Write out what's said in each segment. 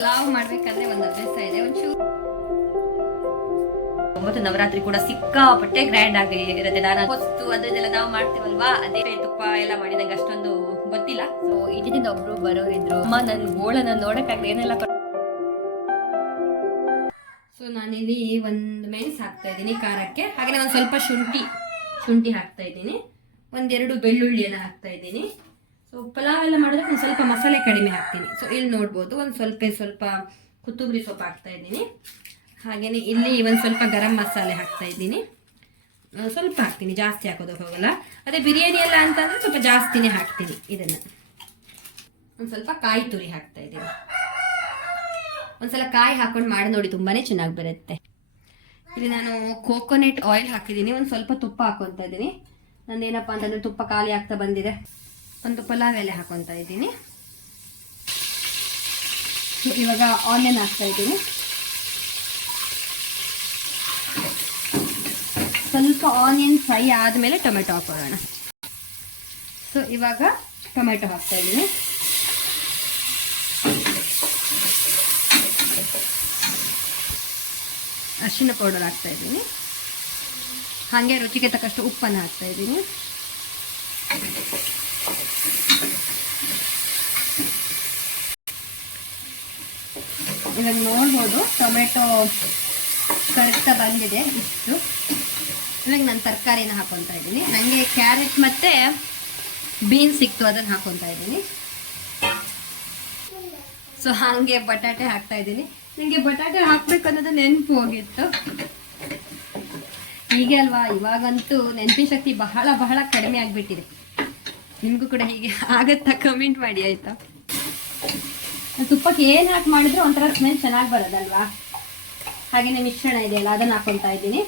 ಪಲಾವ್ ಮಾಡ್ಬೇಕಂದ್ರೆ ಒಂದು ಅಭ್ಯಾಸ ಇದೆ. ಒಂಚೂರು ಒಂಬತ್ತು ನವರಾತ್ರಿ ಕೂಡ ಸಿಕ್ಕಾಪಟ್ಟೆ ಗ್ರ್ಯಾಂಡ್ ಆಗಿ ಇರುತ್ತೆ. ನಾನು ಹೊಸ್ತು ಅದ್ರದ್ದೆಲ್ಲ ನಾವು ಮಾಡ್ತೀವಲ್ವಾ? ಅದೇ ತುಪ್ಪ ಎಲ್ಲ ಮಾಡಿ ನಂಗೆ ಅಷ್ಟೊಂದು ಗೊತ್ತಿಲ್ಲ. ಸೊ ಇದಿನಿಂದ ಒಬ್ರು ಬರೋರಿದ್ರು. ಅಮ್ಮ ನನ್ ಗೋಳನ ನೋಡಕ್ಕಾಗ ಏನೆಲ್ಲ ಸೊ ನಾನಿಲ್ಲಿ ಒಂದು ಮೆಣಸು ಹಾಕ್ತಾ ಇದ್ದೀನಿ ಖಾರಕ್ಕೆ. ಹಾಗೆ ಒಂದು ಸ್ವಲ್ಪ ಶುಂಠಿ ಶುಂಠಿ ಹಾಕ್ತಾ ಇದ್ದೀನಿ. ಒಂದೆರಡು ಬೆಳ್ಳುಳ್ಳಿಯನ್ನು ಹಾಕ್ತಾ ಇದ್ದೀನಿ. ಸೊ ಪಲಾವ್ ಎಲ್ಲ ಮಾಡಿದ್ರೆ ಒಂದು ಸ್ವಲ್ಪ ಮಸಾಲೆ ಕಡಿಮೆ ಹಾಕ್ತೀನಿ. ಸೊ ಇಲ್ಲಿ ನೋಡ್ಬೋದು, ಒಂದು ಸ್ವಲ್ಪ ಸ್ವಲ್ಪ ಕೊತ್ತಂಬರಿ ಸೊಪ್ಪು ಹಾಕ್ತಾ ಇದ್ದೀನಿ. ಹಾಗೆಯೇ ಇಲ್ಲಿ ಒಂದು ಸ್ವಲ್ಪ ಗರಂ ಮಸಾಲೆ ಹಾಕ್ತಾ ಇದ್ದೀನಿ. ಸ್ವಲ್ಪ ಹಾಕ್ತೀನಿ, ಜಾಸ್ತಿ ಹಾಕೋದಕ್ಕೆ ಹೋಗಲ್ಲ. ಅದೇ ಬಿರಿಯಾನಿ ಎಲ್ಲ ಅಂತಂದರೆ ಸ್ವಲ್ಪ ಜಾಸ್ತಿನೇ ಹಾಕ್ತೀನಿ ಇದನ್ನು. ಒಂದು ಸ್ವಲ್ಪ ಕಾಯಿ ತುರಿ ಹಾಕ್ತಾ ಇದ್ದೀನಿ. ಒಂದ್ಸಲ ಕಾಯಿ ಹಾಕೊಂಡು ಮಾಡಿ ನೋಡಿ, ತುಂಬಾನೇ ಚೆನ್ನಾಗಿ ಬರುತ್ತೆ. ಇಲ್ಲಿ ನಾನು ಕೋಕೋನಟ್ ಆಯಿಲ್ ಹಾಕಿದ್ದೀನಿ. ಒಂದು ಸ್ವಲ್ಪ ತುಪ್ಪ ಹಾಕೊತಾ ಇದ್ದೀನಿ. ನಂದೇನಪ್ಪ ಅಂತಂದ್ರೆ ತುಪ್ಪ ಖಾಲಿ ಆಗ್ತಾ ಬಂದಿದೆ. ಒಂದು ಪಲಾವ್ ಎಲೆ ಹಾಕೊತಾ ಇದ್ದೀನಿ. ಇವಾಗ ಆನಿಯನ್ ಹಾಕ್ತಾ ಇದ್ದೀನಿ. ಸ್ವಲ್ಪ ಆನಿಯನ್ ಫ್ರೈ ಆದಮೇಲೆ ಟೊಮೆಟೊ ಹಾಕೋಣ. ಸೊ ಇವಾಗ ಟೊಮೆಟೊ ಹಾಕ್ತಾ ಇದ್ದೀನಿ. ಅರಿಶಿನ ಪೌಡರ್ ಹಾಕ್ತಾ ಇದ್ದೀನಿ. ಹಾಗೆ ರುಚಿಗೆ ತಕ್ಕಷ್ಟು ಉಪ್ಪನ್ನು ಹಾಕ್ತಾ ಇದ್ದೀನಿ. ಇವಾಗ ನೋಡ್ಬೋದು. ಟೊಮೆಟೊ ಕರೆಕ್ಟಾಗಿ ಬಂದಿದೆ ಇಷ್ಟು. ಇವಾಗ ನಾನು ತರಕಾರಿನ ಹಾಕೊತಾ ಇದ್ದೀನಿ. ನನಗೆ ಕ್ಯಾರೆಟ್ ಮತ್ತು ಬೀನ್ಸ್ ಸಿಕ್ತು, ಅದನ್ನು ಹಾಕೊತಾ ಇದ್ದೀನಿ. ಸೊ ಹಾಗೆ ಬಟಾಟೆ ಹಾಕ್ತಾ ಇದ್ದೀನಿ. ನನಗೆ ಬಟಾಟೆ ಹಾಕ್ಬೇಕು ಅನ್ನೋದು ನೆನಪು ಹೋಗಿತ್ತು. ಹೀಗೆ ಅಲ್ವಾ? ಇವಾಗಂತೂ ನೆನಪಿನ ಶಕ್ತಿ ಬಹಳ ಬಹಳ ಕಡಿಮೆ ಆಗಿಬಿಟ್ಟಿದೆ. ನಿಮಗೂ ಕೂಡ ಹೀಗೆ ಆಗತ್ತಾ? ಕಮೆಂಟ್ ಮಾಡಿ, ಆಯ್ತಾ? ತುಪ್ಪಕ್ಕೆ ಏನು ಹಾಕಿ ಮಾಡಿದ್ರು ಒಂಥರ ಸ್ಮೆಲ್ ಚೆನ್ನಾಗಿ ಬರೋದಲ್ವಾ? ಹಾಗೆಯೇ ಮಿಶ್ರಣ ಇದೆಯಲ್ಲ, ಅದನ್ನು ಹಾಕೊತಾ ಇದ್ದೀನಿ.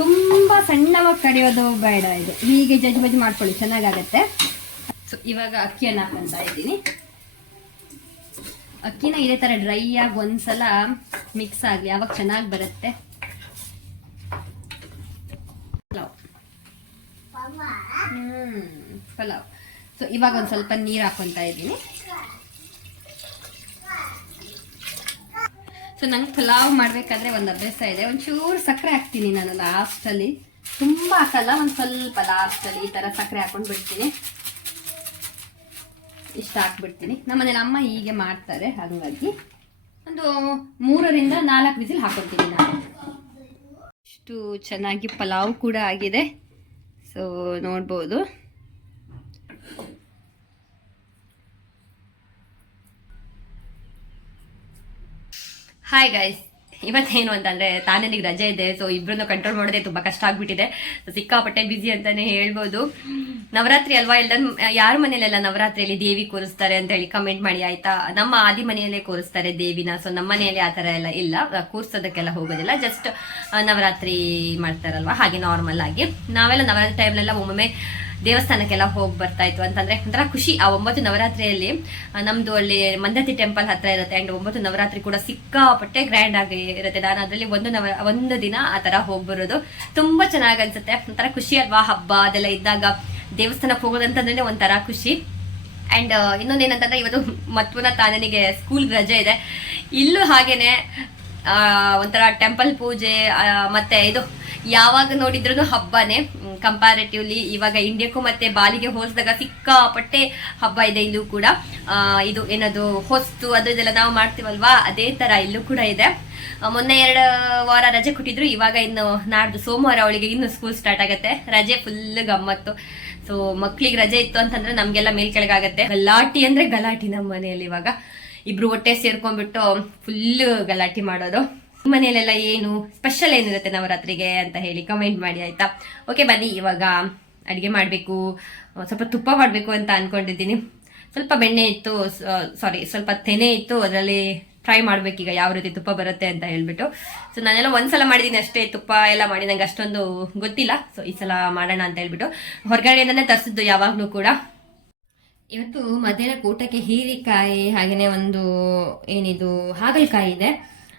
ತುಂಬ ಸಣ್ಣವಾಗಿ ಕಡಿಯೋದು ಬೇಡ ಇದು. ಹೀಗೆ ಜಜ್ಜಿ ಬಜ್ಜಿ ಮಾಡ್ಕೊಳ್ಳಿ, ಚೆನ್ನಾಗಾಗತ್ತೆ. ಸೊ ಇವಾಗ ಅಕ್ಕಿಯನ್ನು ಹಾಕೊತಾ ಇದ್ದೀನಿ. ಅಕ್ಕಿನ ಇದೇ ಥರ ಡ್ರೈ ಆಗಿ ಒಂದ್ಸಲ ಮಿಕ್ಸ್ ಆಗಲಿ ಯಾವಾಗ ಚೆನ್ನಾಗಿ ಬರುತ್ತೆ. ಪಲಾವ್. ಹ್ಞೂ ಪಲಾವ್. ಸೊ ಇವಾಗ ಒಂದು ಸ್ವಲ್ಪ ನೀರು ಹಾಕೊತಾ ಇದ್ದೀನಿ. ಸೊ ನಂಗೆ ಪಲಾವ್ ಮಾಡಬೇಕಾದ್ರೆ ಒಂದು ಅಭ್ಯಾಸ ಇದೆ. ಒಂಚೂರು ಸಕ್ಕರೆ ಹಾಕ್ತೀನಿ ನಾನು ಲಾಸ್ಟಲ್ಲಿ ತುಂಬ ಹಾಕಲ್ಲ, ಒಂದು ಸ್ವಲ್ಪ ಲಾಸ್ಟಲ್ಲಿ ಈ ಥರ ಸಕ್ಕರೆ ಹಾಕೊಂಡು ಬಿಡ್ತೀನಿ. ಇಷ್ಟು ಹಾಕ್ಬಿಡ್ತೀನಿ. ನಮ್ಮನೇಲಿ ಅಮ್ಮ ಹೀಗೆ ಮಾಡ್ತಾರೆ, ಹಾಗಾಗಿ. ಒಂದು ಮೂರರಿಂದ ನಾಲ್ಕು ವಿಸಿಲ್ ಹಾಕೊತೀನಿ ನಾನು. ಇಷ್ಟು ಚೆನ್ನಾಗಿ ಪಲಾವ್ ಕೂಡ ಆಗಿದೆ. ಸೊ ನೋಡ್ಬೋದು. ಹಾಯ್ ಗೈಸ್ ಇವತ್ತೇನು ಅಂತಂದ್ರೆ ನಿಮ್ಗೆ ರಜೆ ಇದೆ ಸೊ ಇಬ್ಬರನ್ನು ಕಂಟ್ರೋಲ್ ಮಾಡೋದೇ ತುಂಬಾ ಕಷ್ಟ ಆಗ್ಬಿಟ್ಟಿದೆ. ಸಿಕ್ಕಾಪಟ್ಟೆ ಬಿಸಿ ಅಂತಾನೆ ಹೇಳ್ಬೋದು. ನವರಾತ್ರಿ ಅಲ್ವಾ? ಎಲ್ಲ ಯಾರ ಮನೇಲೆಲ್ಲ ನವರಾತ್ರಿಯಲ್ಲಿ ದೇವಿ ಕೂರಿಸ್ತಾರೆ ಅಂತ ಹೇಳಿ ಕಮೆಂಟ್ ಮಾಡಿ, ಆಯ್ತಾ? ನಮ್ಮ ಆದಿ ಮನೆಯಲ್ಲೇ ಕೂರಿಸ್ತಾರೆ ದೇವಿನ. ಸೊ ನಮ್ಮ ಮನೆಯಲ್ಲಿ ಆ ಥರ ಎಲ್ಲ ಇಲ್ಲ. ಕೂರ್ಸೋದಕ್ಕೆಲ್ಲ ಹೋಗೋದಿಲ್ಲ. ಜಸ್ಟ್ ನವರಾತ್ರಿ ಮಾಡ್ತಾರಲ್ವಾ? ಹಾಗೆ ನಾರ್ಮಲ್ ಆಗಿ. ನಾವೆಲ್ಲ ನವರಾತ್ರಿ ಟೈಮ್ಲೆಲ್ಲ ಒಮ್ಮೊಮ್ಮೆ ದೇವಸ್ಥಾನಕ್ಕೆಲ್ಲ ಹೋಗಿ ಬರ್ತಾ ಇತ್ತು ಅಂತಂದ್ರೆ ಒಂಥರ ಖುಷಿ. ಆ ಒಂಬತ್ತು ನವರಾತ್ರಿಯಲ್ಲಿ ನಮ್ದು ಅಲ್ಲಿ ಮಂದತಿ ಟೆಂಪಲ್ ಹತ್ರ ಇರುತ್ತೆ. ಅಂಡ್ ಒಂಬತ್ತು ನವರಾತ್ರಿ ಕೂಡ ಸಿಕ್ಕಾಪಟ್ಟೆ ಗ್ರ್ಯಾಂಡ್ ಆಗಿ ಇರುತ್ತೆ. ನಾನು ಅದರಲ್ಲಿ ಒಂದು ನವ, ಒಂದು ದಿನ ಆ ತರ ಹೋಗಿ ಬರೋದು. ತುಂಬಾ ಚೆನ್ನಾಗಿ ಅನ್ಸುತ್ತೆ. ಒಂಥರ ಖುಷಿ ಅಲ್ವಾ? ಹಬ್ಬ ಅದೆಲ್ಲ ಇದ್ದಾಗ ದೇವಸ್ಥಾನಕ್ಕೆ ಹೋಗೋದಂತಂದ್ರೆ ಒಂಥರ ಖುಷಿ. ಅಂಡ್ ಇನ್ನೊಂದೇನಂತಂದ್ರೆ ಇವತ್ತು ಮತ್ವನ ತಾನನಿಗೆ ಸ್ಕೂಲ್ ರಜೆ ಇದೆ. ಇಲ್ಲೂ ಹಾಗೇನೆ ಒಂಥರ ಟೆಂಪಲ್ ಪೂಜೆ ಮತ್ತೆ ಇದು ಯಾವಾಗ ನೋಡಿದ್ರು ಹಬ್ಬನೇ. ಕಂಪ್ಯಾರಿಟಿವ್ಲಿ ಇವಾಗ ಇಂಡಿಯಾಕ್ಕೂ ಮತ್ತೆ ಬಾಲಿಗೆ ಹೋಲಿಸಿದಾಗ ಸಿಕ್ಕಾಪಟ್ಟೆ ಹಬ್ಬ ಇದೆ ಇಲ್ಲೂ ಕೂಡ. ಇದು ಏನದು, ಹೊಸ್ತು ಅದು ಇದೆಲ್ಲ ನಾವು ಮಾಡ್ತೀವಲ್ವಾ? ಅದೇ ತರ ಇಲ್ಲೂ ಕೂಡ ಇದೆ. ಮೊನ್ನೆ ಎರಡು ವಾರ ರಜೆ ಕೊಟ್ಟಿದ್ರು. ಇವಾಗ ಇನ್ನು ನಾಡ್ದು ಸೋಮವಾರ ಅವಳಿಗೆ ಇನ್ನು ಸ್ಕೂಲ್ ಸ್ಟಾರ್ಟ್ ಆಗುತ್ತೆ. ರಜೆ ಫುಲ್ ಗಮ್ಮತ್ತು. ಸೊ ಮಕ್ಳಿಗೆ ರಜೆ ಇತ್ತು ಅಂತಂದ್ರೆ ನಮ್ಗೆಲ್ಲ ಮೇಲ್ ಕೆಳಗಾಗತ್ತೆ. ಗಲಾಟಿ ಅಂದ್ರೆ ಗಲಾಟಿ ನಮ್ಮ ಮನೆಯಲ್ಲಿ ಇವಾಗ. ಇಬ್ರು ಒಟ್ಟೆ ಸೇರ್ಕೊಂಡ್ಬಿಟ್ಟು ಫುಲ್ ಗಲಾಟಿ ಮಾಡೋದು. ಮನೆಯಲ್ಲೆಲ್ಲ ಏನು ಸ್ಪೆಷಲ್ ಏನಿರುತ್ತೆ ನವರಾತ್ರಿಗೆ ಅಂತ ಹೇಳಿ ಕಮೆಂಟ್ ಮಾಡಿ ಆಯ್ತಾ? ಓಕೆ ಬನ್ನಿ, ಇವಾಗ ಅಡುಗೆ ಮಾಡಬೇಕು. ಸ್ವಲ್ಪ ತುಪ್ಪ ಮಾಡಬೇಕು ಅಂತ ಅನ್ಕೊಂಡಿದ್ದೀನಿ. ಸ್ವಲ್ಪ ಬೆಣ್ಣೆ ಇತ್ತು ಸಾರಿ ಸ್ವಲ್ಪ ತೆನೆ ಇತ್ತು, ಅದರಲ್ಲಿ ಟ್ರೈ ಈಗ ಯಾವ ರೀತಿ ತುಪ್ಪ ಬರುತ್ತೆ ಅಂತ ಹೇಳ್ಬಿಟ್ಟು. ಸೊ ನಾನೆಲ್ಲ ಒಂದ್ಸಲ ಮಾಡಿದ್ದೀನಿ ಅಷ್ಟೇ, ತುಪ್ಪ ಎಲ್ಲ ಮಾಡಿ, ನಂಗೆ ಅಷ್ಟೊಂದು ಗೊತ್ತಿಲ್ಲ. ಸೊ ಈ ಸಲ ಮಾಡೋಣ ಅಂತ ಹೇಳ್ಬಿಟ್ಟು. ಹೊರಗಡೆಯಿಂದನೇ ತರಿಸಿದ್ದು ಯಾವಾಗಲೂ ಕೂಡ. ಇವತ್ತು ಮಧ್ಯಾಹ್ನ ಊಟಕ್ಕೆ ಹೀರಿಕಾಯಿ ಹಾಗೆಯೇ ಒಂದು ಏನಿದು, ಹಾಗಲಕಾಯಿ ಇದೆ.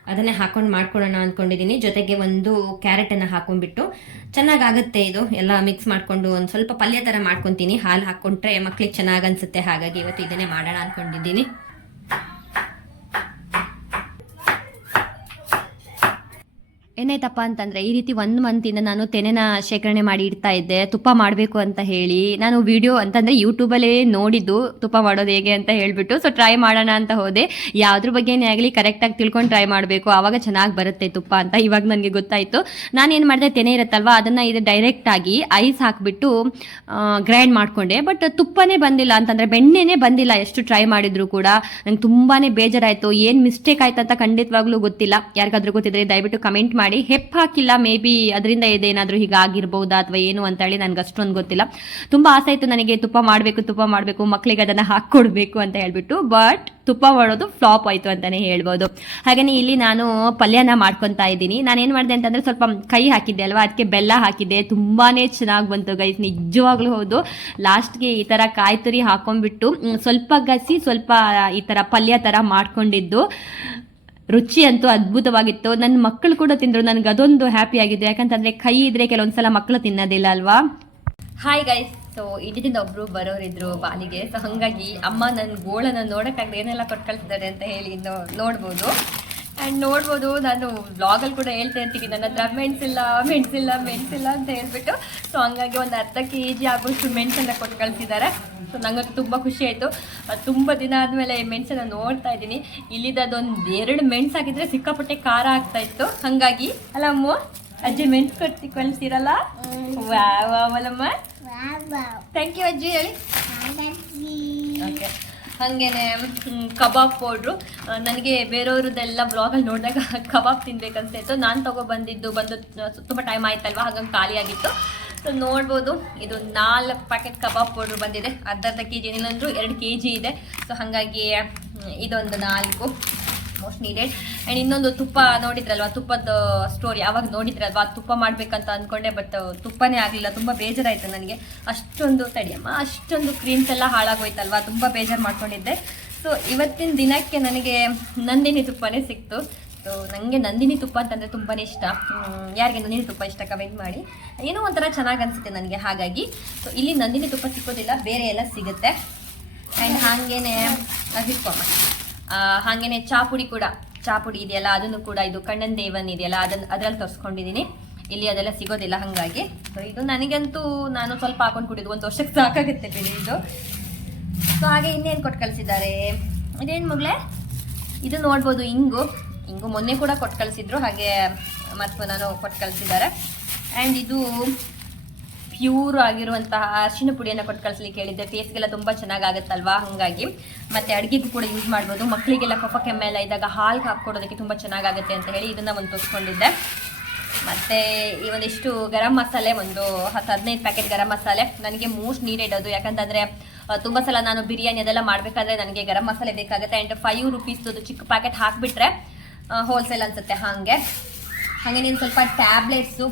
ಅದನ್ನೇ ಹಾಕೊಂಡು ಮಾಡ್ಕೊಳ್ಳೋಣ ಅಂದ್ಕೊಂಡಿದ್ದೀನಿ ಜೊತೆಗೆ ಒಂದು ಕ್ಯಾರೆಟನ್ನು ಹಾಕೊಂಡ್ಬಿಟ್ಟು ಚೆನ್ನಾಗಾಗುತ್ತೆ ಇದು. ಎಲ್ಲ ಮಿಕ್ಸ್ ಮಾಡಿಕೊಂಡು ಒಂದು ಸ್ವಲ್ಪ ಪಲ್ಯ ಥರ ಮಾಡ್ಕೊತೀನಿ. ಹಾಲು ಹಾಕ್ಕೊಂಡ್ರೆ ಮಕ್ಳಿಗೆ ಚೆನ್ನಾಗಿ ಅನ್ಸುತ್ತೆ. ಹಾಗಾಗಿ ಇವತ್ತು ಇದನ್ನೇ ಮಾಡೋಣ ಅಂದ್ಕೊಂಡಿದ್ದೀನಿ ಏನಾಯ್ತಪ್ಪ ಅಂತಂದರೆ ಈ ರೀತಿ ಒಂದು ಮಂತಿಂದ ನಾನು ತೆನೆನ ಶೇಖರಣೆ ಮಾಡಿ ಇಡ್ತಾ ಇದ್ದೆ, ತುಪ್ಪ ಮಾಡಬೇಕು ಅಂತ ಹೇಳಿ. ನಾನು ವಿಡಿಯೋ ಅಂತಂದರೆ ಯೂಟ್ಯೂಬಲ್ಲೇ ನೋಡಿದ್ದು, ತುಪ್ಪ ಮಾಡೋದು ಹೇಗೆ ಅಂತ ಹೇಳ್ಬಿಟ್ಟು. ಸೊ ಟ್ರೈ ಮಾಡೋಣ ಅಂತ ಹೋದೆ. ಯಾವುದ್ರ ಬಗ್ಗೆನೇ ಆಗಲಿ ಕರೆಕ್ಟಾಗಿ ತಿಳ್ಕೊಂಡು ಟ್ರೈ ಮಾಡಬೇಕು. ಆವಾಗ ಚೆನ್ನಾಗಿ ಬರುತ್ತೆ ತುಪ್ಪ ಅಂತ ಇವಾಗ ನನಗೆ ಗೊತ್ತಾಯಿತು. ನಾನೇನು ಮಾಡಿದೆ, ತೆನೆ ಇರುತ್ತಲ್ವ? ಅದನ್ನು ಇದು ಡೈರೆಕ್ಟಾಗಿ ಐಸ್ ಹಾಕಿಬಿಟ್ಟು ಗ್ರೈಂಡ್ ಮಾಡಿಕೊಂಡೆ. ಬಟ್ ತುಪ್ಪನೇ ಬಂದಿಲ್ಲ ಅಂತಂದರೆ ಬೆಣ್ಣೆನೇ ಬಂದಿಲ್ಲ ಎಷ್ಟು ಟ್ರೈ ಮಾಡಿದ್ರು ಕೂಡ. ನಂಗೆ ತುಂಬಾ ಬೇಜಾರಾಯಿತು. ಏನು ಮಿಸ್ಟೇಕ್ ಆಯ್ತು ಅಂತ ಖಂಡಿತವಾಗ್ಲೂ ಗೊತ್ತಿಲ್ಲ. ಯಾರಿಗಾದ್ರೂ ಗೊತ್ತಿದ್ರೆ ದಯವಿಟ್ಟು ಕಮೆಂಟ್ ಮಾಡಿ. ಹೆಪ್ ಹಾಕಿಲ್ಲ ಮೇ ಬಿ ಅದರಿಂದ ಇದೇನಾದರೂ ಹೀಗಾಗಿರ್ಬೋದಾ ಅಥವಾ ಏನು ಅಂತ ಹೇಳಿ ನನಗೆ ಅಷ್ಟೊಂದು ಗೊತ್ತಿಲ್ಲ. ತುಂಬ ಆಸೆ ಇತ್ತು ನನಗೆ ತುಪ್ಪ ಮಾಡಬೇಕು ತುಪ್ಪ ಮಾಡಬೇಕು ಮಕ್ಕಳಿಗೆ ಅದನ್ನು ಹಾಕ್ಕೊಡ್ಬೇಕು ಅಂತ ಹೇಳ್ಬಿಟ್ಟು ಬಟ್ ತುಪ್ಪ ಮಾಡೋದು ಫ್ಲಾಪ್ ಆಯಿತು ಅಂತಲೇ ಹೇಳ್ಬೋದು. ಹಾಗೆಯೇ ಇಲ್ಲಿ ನಾನು ಪಲ್ಯನ ಮಾಡ್ಕೊತಾ ಇದ್ದೀನಿ. ನಾನೇನು ಮಾಡಿದೆ ಅಂತಂದರೆ ಸ್ವಲ್ಪ ಕೈ ಹಾಕಿದ್ದೆ ಅಲ್ವಾ? ಅದಕ್ಕೆ ಬೆಲ್ಲ ಹಾಕಿದ್ದೆ. ತುಂಬಾ ಚೆನ್ನಾಗಿ ಬಂತು ಗೈಸ್ ನಿಜವಾಗ್ಲೂ ಹೌದು. ಲಾಸ್ಟ್ಗೆ ಈ ಥರ ಕಾಯಿ ತುರಿ ಹಾಕೊಂಡ್ಬಿಟ್ಟು ಸ್ವಲ್ಪ ಗಸಿ, ಸ್ವಲ್ಪ ಈ ಥರ ಪಲ್ಯ ಥರ ಮಾಡ್ಕೊಂಡಿದ್ದು. ರುಚಿ ಅಂತೂ ಅದ್ಭುತವಾಗಿತ್ತು. ನನ್ನ ಮಕ್ಕಳು ಕೂಡ ತಿಂದರು. ನನಗೆ ಅದೊಂದು ಹ್ಯಾಪಿ ಆಗಿದೆ ಯಾಕಂತಂದರೆ ಕೈ ಇದ್ರೆ ಕೆಲವೊಂದ್ಸಲ ಮಕ್ಕಳು ತಿನ್ನೋದಿಲ್ಲ ಅಲ್ವಾ? ಹಾಯ್ ಗೈಸ್ ಸೊ ಇಡೀದಿಂದ ಒಬ್ರು ಬರೋರಿದ್ರು ಬಾಲಿಗೆ. ಸೊ ಹಾಗಾಗಿ ಅಮ್ಮ ನನ್ನ ಗೋಳನ್ನು ನೋಡೋಕ್ಕಾಗದೆ ಏನೆಲ್ಲ ಕೊಟ್ಟು ಅಂತ ಹೇಳಿ ನೋಡ್ಬೋದು. ಆ್ಯಂಡ್ ನೋಡ್ಬೋದು ನಾನು ಬ್ಲಾಗಲ್ಲಿ ಕೂಡ ಹೇಳ್ತಾ ಇರ್ತೀನಿ. ನನ್ನ ಹತ್ರ ಮೆಣಸಿಲ್ಲ ಮೆಣಸಿಲ್ಲ ಮೆಣಸಿಲ್ಲ ಅಂತ ಹೇಳ್ಬಿಟ್ಟು. ಸೊ ಹಂಗಾಗಿ ಒಂದು ಅರ್ಧ ಕೆ ಜಿ ಆಗೋಷ್ಟು ಮೆಣಸನ್ನ ಕೊಟ್ಟು ಕಳಿಸಿದ್ದಾರೆ. ಸೊ ನಂಗೆ ತುಂಬ ಖುಷಿ ಆಯಿತು. ತುಂಬ ದಿನ ಆದಮೇಲೆ ಮೆಣಸನ್ನ ನೋಡ್ತಾ ಇದ್ದೀನಿ. ಇಲ್ಲಿದ್ದು ಅದೊಂದು ಎರಡು ಮೆಣಸು ಹಾಕಿದ್ರೆ ಸಿಕ್ಕಾಪಟ್ಟೆ ಖಾರ ಆಗ್ತಾ ಇತ್ತು. ಹಾಗಾಗಿ ಅಲ್ಲ ಅಮ್ಮ ಅಜ್ಜಿ ಮೆಣಸು ಕೊಟ್ಟು ವಾ ವಾವಲ್ಲಮ್ಮ ಥ್ಯಾಂಕ್ ಯು ಅಜ್ಜಿ. ಹೇಳಿ ಓಕೆ ಹಾಗೇನೆ ಕಬಾಬ್ ಪೌಡ್ರು. ನನಗೆ ಬೇರೆಯವ್ರದ್ದೆಲ್ಲ ಬ್ಲಾಗಲ್ಲಿ ನೋಡಿದಾಗ ಕಬಾಬ್ ತಿನ್ಬೇಕನ್ಸ್ತಾಯಿತ್ತು ನಾನು ತಗೊಬಂದಿದ್ದು ಬಂದು ತುಂಬ ಟೈಮ್ ಆಯ್ತಲ್ವಾ? ಹಾಗಂಗೆ ಖಾಲಿಯಾಗಿತ್ತು ಸೊ, ನೋಡ್ಬೋದು. ಇದು ನಾಲ್ಕು ಪ್ಯಾಕೆಟ್ ಕಬಾಬ್ ಪೌಡ್ರ್ ಬಂದಿದೆ. ಅರ್ಧ ಅರ್ಧ ಕೆ ಜಿ ಇನ್ನೊಂದು ಎರಡು ಕೆ ಜಿ ಇದೆ. ಸೊ ಹಾಗಾಗಿ ಇದೊಂದು ನಾಲ್ಕು. ಮೋಸ್ಟ್ ನೀಡೆಡ್ ಆ್ಯಂಡ್ ಇನ್ನೊಂದು ತುಪ್ಪ ನೋಡಿದ್ರಲ್ವಾ, ತುಪ್ಪದ ಸ್ಟೋರಿ ಅವಾಗ ನೋಡಿದ್ರಲ್ವಾ ತುಪ್ಪ ಮಾಡಬೇಕಂತ ಅಂದ್ಕೊಂಡೆ ಬಟ್ ತುಪ್ಪನೇ ಆಗಲಿಲ್ಲ. ತುಂಬ ಬೇಜಾರಾಯಿತು ನನಗೆ. ಅಷ್ಟೊಂದು ತಡಿಯಮ್ಮ ಅಷ್ಟೊಂದು ಕ್ರೀಮ್ಸ್ ಎಲ್ಲ ಹಾಳಾಗೋಯ್ತಲ್ವಾ, ತುಂಬ ಬೇಜಾರು ಮಾಡ್ಕೊಂಡಿದ್ದೆ. ಸೊ ಇವತ್ತಿನ ದಿನಕ್ಕೆ ನನಗೆ ನಂದಿನಿ ತುಪ್ಪನೇ ಸಿಕ್ತು. ಸೊ ನನಗೆ ನಂದಿನಿ ತುಪ್ಪ ಅಂತಂದರೆ ತುಂಬಾ ಇಷ್ಟ. ಯಾರಿಗೆ ನಂದಿನಿ ತುಪ್ಪ ಇಷ್ಟ ಕಮೆಂಟ್ ಮಾಡಿ. ಏನೋ ಒಂಥರ ಚೆನ್ನಾಗಿ ಅನಿಸುತ್ತೆ ನನಗೆ ಹಾಗಾಗಿ. ಸೊ ಇಲ್ಲಿ ನಂದಿನಿ ತುಪ್ಪ ಸಿಕ್ಕೋದಿಲ್ಲ, ಬೇರೆ ಎಲ್ಲ ಸಿಗುತ್ತೆ. ಆ್ಯಂಡ್ ಹಾಗೇನೆ ಹಿಡ್ಕೊಮ್ಮ ಹಾಗೇನೆ ಚಾಪುಡಿ ಕೂಡ, ಚಾಪುಡಿ ಇದೆಯಲ್ಲ, ಅದನ್ನು ಕೂಡ ಇದು ಕಣ್ಣನ್ ದೇವನ್ ಇದೆಯಲ್ಲ ಅದನ್ನ ಅದ್ರಲ್ಲಿ ತರ್ಸ್ಕೊಂಡಿದ್ದೀನಿ ಇಲ್ಲಿ ಅದೆಲ್ಲ ಸಿಗೋದಿಲ್ಲ ಹಾಗಾಗಿ. ಸೊ ಇದು ನನಗಂತೂ ನಾನು ಸ್ವಲ್ಪ ಹಾಕೊಂಡು ಕುಡಿದು ಒಂದು ವರ್ಷಕ್ಕೆ ಸಾಕಾಗುತ್ತೆ ಬಿಡಿ ಇದು. ಸೊ ಹಾಗೆ ಇನ್ನೇನು ಕೊಟ್ಟು ಕಳಿಸಿದ್ದಾರೆ? ಇದೇನು ಮಗಳೇ? ಇದು ನೋಡ್ಬೋದು ಇಂಗು. ಇಂಗು ಮೊನ್ನೆ ಕೂಡ ಕೊಟ್ಟು ಕಳಿಸಿದ್ರು, ಹಾಗೆ ಮತ್ತು ನಾನು ಕೊಟ್ಟು ಕಳಿಸಿದ್ದಾರೆ. ಆ್ಯಂಡ್ ಇದು ಪ್ಯೂರ್ ಆಗಿರುವಂತಹ ಅರಿಶಿನ ಪುಡಿಯನ್ನು ಕೊಟ್ಟು ಕಳಿಸ್ಲಿಕ್ಕೆ ಹೇಳಿದ್ದೆ. ಫೇಸ್ಗೆಲ್ಲ ತುಂಬ ಚೆನ್ನಾಗಾಗುತ್ತಲ್ವಾ? ಹಾಗಾಗಿ. ಮತ್ತು ಅಡುಗೆಗೂ ಕೂಡ ಯೂಸ್ ಮಾಡ್ಬೋದು. ಮಕ್ಕಳಿಗೆಲ್ಲ ಕಫ ಕೆಮ್ಮೆ ಎಲ್ಲ ಇದ್ದಾಗ ಹಾಲ್ಗೆ ಹಾಕ್ಕೊಡೋದಕ್ಕೆ ತುಂಬ ಚೆನ್ನಾಗಾಗುತ್ತೆ ಅಂತ ಹೇಳಿ ಇದನ್ನು ಒಂದು ತೋರಿಸ್ಕೊಂಡಿದ್ದೆ. ಮತ್ತು ಈ ಒಂದಿಷ್ಟು ಗರಂ ಮಸಾಲೆ, ಒಂದು ಹತ್ತು ಹದಿನೈದು ಪ್ಯಾಕೆಟ್ ಗರಂ ಮಸಾಲೆ. ನನಗೆ ಮೋಸ್ಟ್ ನೀಡೆಡ್ ಅದು. ಯಾಕಂತಂದರೆ ತುಂಬ ಸಲ ನಾನು ಬಿರಿಯಾನಿ ಅದೆಲ್ಲ ಮಾಡಬೇಕಾದ್ರೆ ನನಗೆ ಗರಂ ಮಸಾಲೆ ಬೇಕಾಗುತ್ತೆ. ಆ್ಯಂಡ್ ಫೈವ್ ರುಪೀಸ್ದು ಚಿಕ್ಕ ಪ್ಯಾಕೆಟ್ ಹಾಕಿಬಿಟ್ರೆ ಹೋಲ್ಸೇಲ್ ಅನಿಸುತ್ತೆ ಹಾಗೆ. ಹಾಗೆ ನೀನು ಸ್ವಲ್ಪ ಟ್ಯಾಬ್ಲೆಟ್ಸು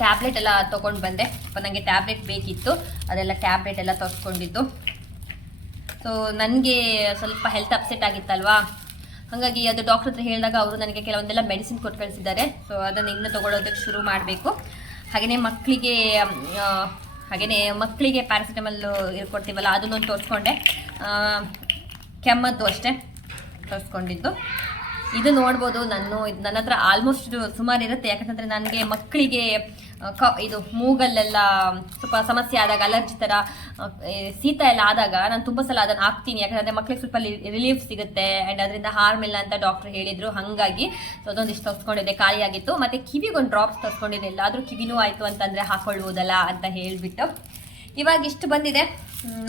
ಟ್ಯಾಬ್ಲೆಟ್ ಎಲ್ಲ ತೊಗೊಂಡು ಬಂದೆ. ನನಗೆ ಟ್ಯಾಬ್ಲೆಟ್ ಬೇಕಿತ್ತು. ಅದೆಲ್ಲ ಟ್ಯಾಬ್ಲೆಟ್ ಎಲ್ಲ ತರಿಸ್ಕೊಂಡಿದ್ದು. ಸೊ ನನಗೆ ಸ್ವಲ್ಪ ಹೆಲ್ತ್ ಅಪ್ಸೆಟ್ ಆಗಿತ್ತಲ್ವಾ? ಹಾಗಾಗಿ ಅದು ಡಾಕ್ಟರ್ ಹತ್ರ ಹೇಳಿದಾಗ ಅವರು ನನಗೆ ಕೆಲವೊಂದೆಲ್ಲ ಮೆಡಿಸಿನ್ ಕೊಟ್ಟು ಕಳಿಸಿದ್ದಾರೆ. ಸೊ ಅದನ್ನು ಇನ್ನೂ ತೊಗೊಳೋದಕ್ಕೆ ಶುರು ಮಾಡಬೇಕು. ಹಾಗೆಯೇ ಮಕ್ಕಳಿಗೆ ಹಾಗೆಯೇ ಮಕ್ಕಳಿಗೆ ಪ್ಯಾರಾಸಿಟಮಲ್ ಇರ್ಕೊಡ್ತೀವಲ್ಲ, ಅದನ್ನೊಂದು ತೋರಿಸ್ಕೊಂಡೆ. ಕೆಮ್ಮದ್ದು ಅಷ್ಟೇ ತರಿಸ್ಕೊಂಡಿದ್ದು. ಇದು ನೋಡ್ಬೋದು, ನಾನು ನನ್ನ ಹತ್ರ ಆಲ್ಮೋಸ್ಟ್ ಸುಮಾರು ಇರುತ್ತೆ. ಯಾಕಂತಂದ್ರೆ ನನಗೆ ಮಕ್ಕಳಿಗೆ ಕ, ಇದು ಮೂಗಲ್ಲೆಲ್ಲ ಸ್ವಲ್ಪ ಸಮಸ್ಯೆ ಆದಾಗ ಅಲರ್ಜಿ ಥರ ಶೀತ ಎಲ್ಲ ಆದಾಗ ನಾನು ತುಂಬ ಸಲ ಅದನ್ನು ಹಾಕ್ತೀನಿ. ಯಾಕಂದರೆ ಮಕ್ಕಳಿಗೆ ಸ್ವಲ್ಪ ರಿಲೀಫ್ ಸಿಗುತ್ತೆ. ಆ್ಯಂಡ್ ಅದರಿಂದ ಹಾರ್ಮ್ ಇಲ್ಲ ಅಂತ ಡಾಕ್ಟರ್ ಹೇಳಿದರು. ಹಾಗಾಗಿ ಸೊ ಅದೊಂದಿಷ್ಟು ತರಿಸ್ಕೊಂಡಿದ್ದೆ. ಖಾಲಿಯಾಗಿತ್ತು ಮತ್ತು ಕಿವಿಗೊಂದು ಡ್ರಾಪ್ಸ್ ತರಿಸ್ಕೊಂಡಿದ್ದೆ ಎಲ್ಲಾದರೂ ಕಿವಿನೂ ಆಯಿತು ಅಂತಂದರೆ ಹಾಕೊಳ್ಬೋದಲ್ಲ ಅಂತ ಹೇಳಿಬಿಟ್ಟು ಇವಾಗ ಇಷ್ಟು ಬಂದಿದೆ.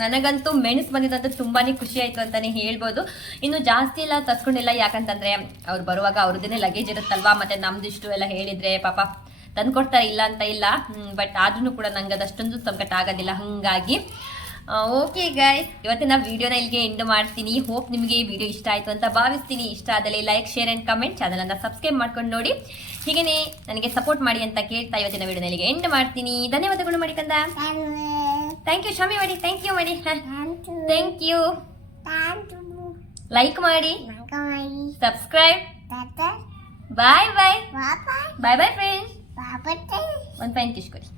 ನನಗಂತೂ ಮೆಣಸು ಬಂದಿದ್ದಂತೂ ತುಂಬಾ ಖುಷಿ ಆಯಿತು ಅಂತಲೇ ಹೇಳ್ಬೋದು. ಇನ್ನು ಜಾಸ್ತಿ ಎಲ್ಲ ತರ್ಸ್ಕೊಂಡಿಲ್ಲ ಯಾಕಂತಂದರೆ, ಅವ್ರು ಬರುವಾಗ ಅವ್ರದ್ದೇ ಲಗೇಜ್ ಇರುತ್ತಲ್ವಾ, ಮತ್ತು ನಮ್ದಿಷ್ಟು ಎಲ್ಲ ಹೇಳಿದರೆ ಪಾಪ ತಂದ್ಕೊಡ್ತಾರೆ ಇಲ್ಲ ಅಂತ ಇಲ್ಲ. ಬಟ್ ಆದ್ರೂ ಕೂಡ ನಂಗೆ ಅದಷ್ಟೊಂದು ಸಂಕಟ ಆಗೋದಿಲ್ಲ ಹಾಗಾಗಿ ಓಕೆ ಗಾಯ್ಸ್ ಇವತ್ತಿನ ವಿಡಿಯೋನ ಇಲ್ಲಿಗೆ ಎಂಡ್ ಮಾಡ್ತೀನಿ. ಹೋಪ್ ನಿಮಗೆ ಈ ವಿಡಿಯೋ ಇಷ್ಟ ಆಯಿತು ಅಂತ ಭಾವಿಸ್ತೀನಿ. ಇಷ್ಟ ಆದಲ್ಲಿ ಲೈಕ್ ಶೇರ್ ಆ್ಯಂಡ್ ಕಮೆಂಟ್ ಚಾನಲನ್ನು ಸಬ್ಸ್ಕ್ರೈಬ್ ಮಾಡ್ಕೊಂಡು ನೋಡಿ. ಹೀಗೇನೆ ನನಗೆ ಸಪೋರ್ಟ್ ಮಾಡಿ ಅಂತ ಕೇಳ್ತಾ ಇವತ್ತಿನ ವಿಡಿಯೋನ ಇಲ್ಲಿಗೆ ಎಂಡ್ ಮಾಡ್ತೀನಿ. ಧನ್ಯವಾದಗಳು ಮಾಡಿ ಕಂದ ಥ್ಯಾಂಕ್ ಯು ಶಾಮಿ ಮಾಡಿ ಥ್ಯಾಂಕ್ ಯು ಮಾಡಿ ಥ್ಯಾಂಕ್ ಯು ಲೈಕ್ ಮಾಡಿ subscribe bye bye bye bye friends ಒಂದು ಫೈನ್ ಕಿಶ್ ಕೊಡಿ